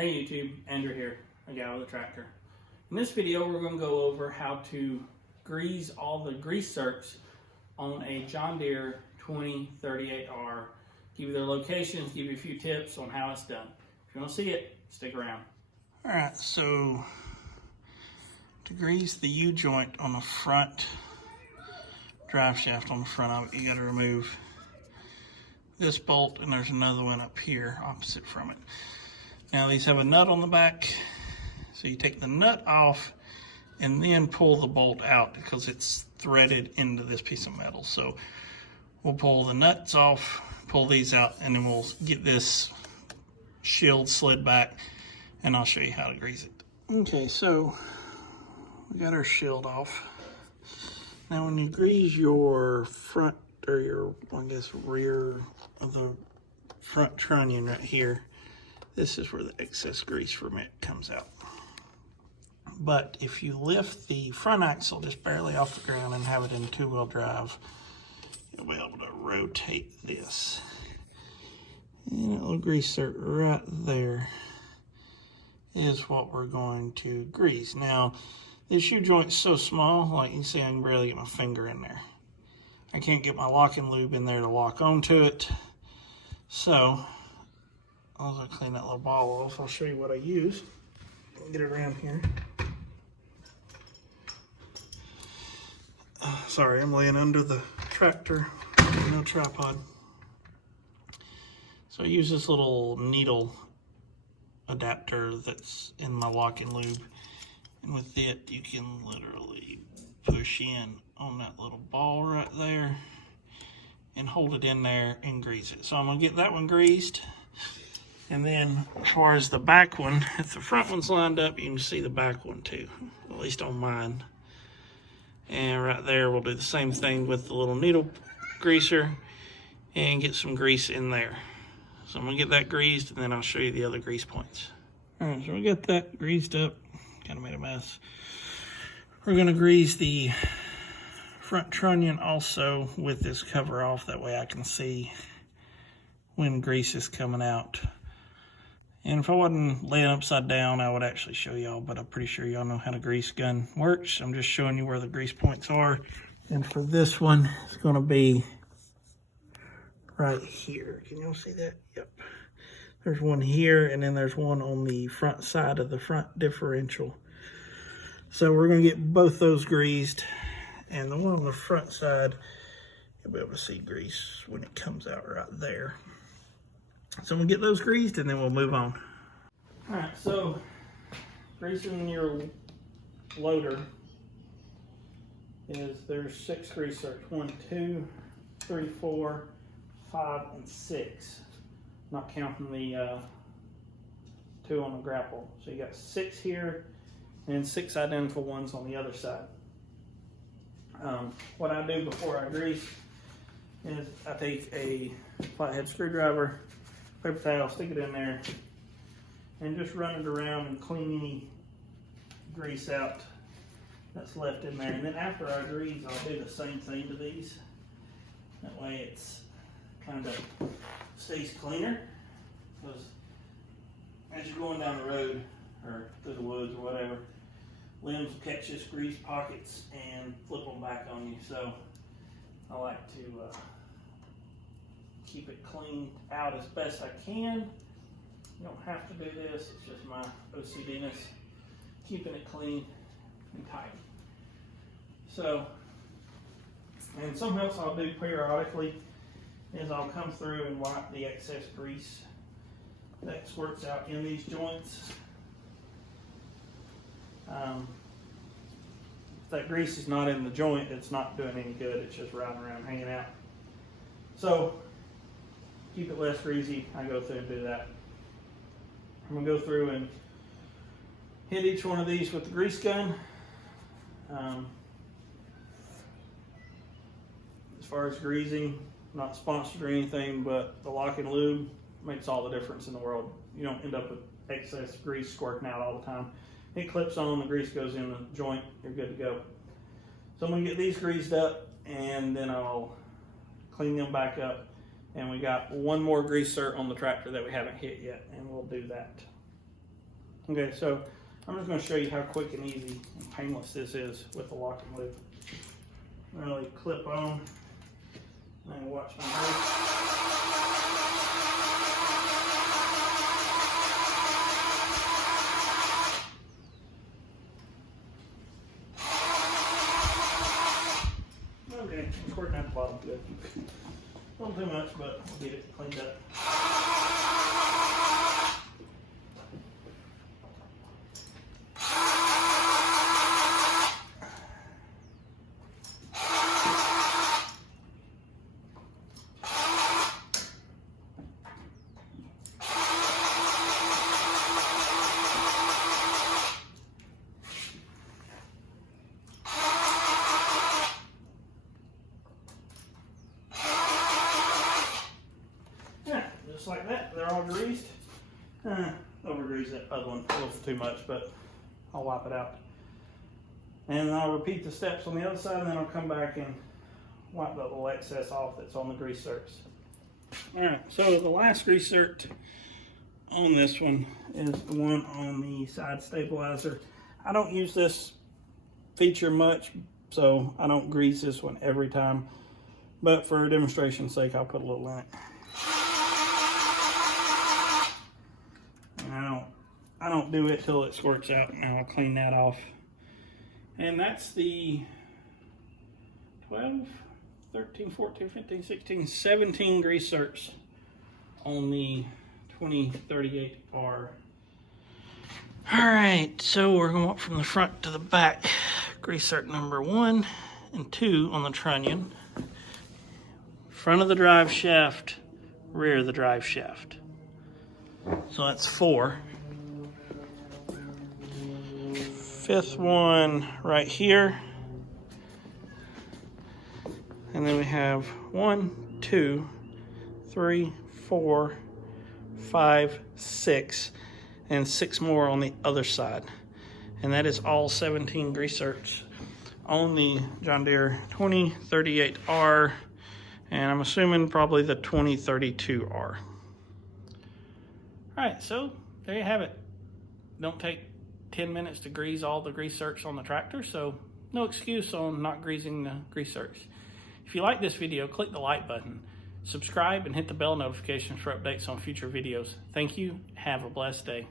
Hey YouTube, Andrew here, a guy with a tractor. In this video we're going to go over how to grease all the grease zerks on a John Deere 2038R. Give you their locations, give you a few tips on how it's done. If you want to see it, stick around. Alright, so to grease the U-joint on the front drive shaft on the front of it, you got to remove this bolt, and there's another one up here opposite from it. Now these have a nut on the back, so you take the nut off and then pull the bolt out because it's threaded into this piece of metal. So we'll pull the nuts off, pull these out, and then we'll get this shield slid back and I'll show you how to grease it. Okay, so we got our shield off. Now when you grease your front, or your, I guess, rear of the front trunnion right here, this is where the excess grease from it comes out. But if you lift the front axle just barely off the ground and have it in two-wheel drive, you'll be able to rotate this. And a little grease zerk right there is what we're going to grease. Now, this U-joint's so small, like you can see, I can barely get my finger in there. I can't get my locking lube in there to lock onto it. So, I'll clean that little ball off. I'll show you what I use. Get it around here. Sorry, I'm laying under the tractor. No tripod. So I use this little needle adapter that's in my locking lube. And with it, you can literally push in on that little ball right there and hold it in there and grease it. So I'm gonna get that one greased. And then as far as the back one, if the front one's lined up, you can see the back one too, at least on mine. And right there, we'll do the same thing with the little needle greaser and get some grease in there. So I'm gonna get that greased and then I'll show you the other grease points. All right, so we got that greased up, kind of made a mess. We're gonna grease the front trunnion also with this cover off, that way I can see when grease is coming out. And if I wasn't laying upside down, I would actually show y'all, but I'm pretty sure y'all know how the grease gun works. I'm just showing you where the grease points are. And for this one, it's gonna be right here. Can y'all see that? Yep. There's one here, and then there's one on the front side of the front differential. So we're gonna get both those greased, and the one on the front side, you'll be able to see grease when it comes out right there. So we'll get those greased and then we'll move on. All right, so greasing your loader there's 6 grease zerks. 1, 2, 3, 4, 5, and 6. Not counting the 2 on the grapple. So you got 6 here and 6 identical ones on the other side. What I do before I grease is I take a flathead screwdriver, paper towel, stick it in there, and just run it around and clean any grease out that's left in there. And then after I grease, I'll do the same thing to these. That way it's kind of stays cleaner, because as you're going down the road or through the woods or whatever, limbs will catch this grease pockets and flip them back on you. So I like to keep it cleaned out as best I can. You don't have to do this, it's just my OCD-ness, keeping it clean and tight. So, and something else I'll do periodically is I'll come through and wipe the excess grease that squirts out in these joints. If that grease is not in the joint, it's not doing any good, it's just riding around hanging out. So, keep it less greasy, I go through and do that. I'm going to go through and hit each one of these with the grease gun. As far as greasing, not sponsored or anything, but the locking lube makes all the difference in the world. You don't end up with excess grease squirting out all the time. It clips on, the grease goes in the joint, you're good to go. So I'm going to get these greased up and then I'll clean them back up. And we got one more grease zerk on the tractor that we haven't hit yet, and we'll do that. Okay, so I'm just going to show you how quick and easy and painless this is with the lock and loop. Really clip on and watch my grease. Okay, squirting out the bottom good. A little too much, but we'll get it cleaned up. Just like that, they're all greased. Over-greased that other one a little too much, but I'll wipe it out. And I'll repeat the steps on the other side, and then I'll come back and wipe that little excess off that's on the grease zerks. Alright, so the last grease zerk on this one is the one on the side stabilizer. I don't use this feature much, so I don't grease this one every time, but for demonstration's sake, I'll put a little in it. I don't do it till it squirts out. Now I'll clean that off. And that's the 12, 13, 14, 15, 16, 17 grease zerks on the 2038R. All right, so we're going from the front to the back. Grease zerk number 1 and 2 on the trunnion. Front of the drive shaft, rear of the drive shaft. So that's 4. 5th one right here. And then we have 1, 2, 3, 4, 5, 6, and 6 more on the other side. And that is all 17 grease zerks on the John Deere 2038R, and I'm assuming probably the 2032R. All right, so there you have it. Don't take 10 minutes to grease all the grease zerks on the tractor, so no excuse on not greasing the grease zerks. If you like this video, click the like button, subscribe, and hit the bell notifications for updates on future videos. Thank you. Have a blessed day.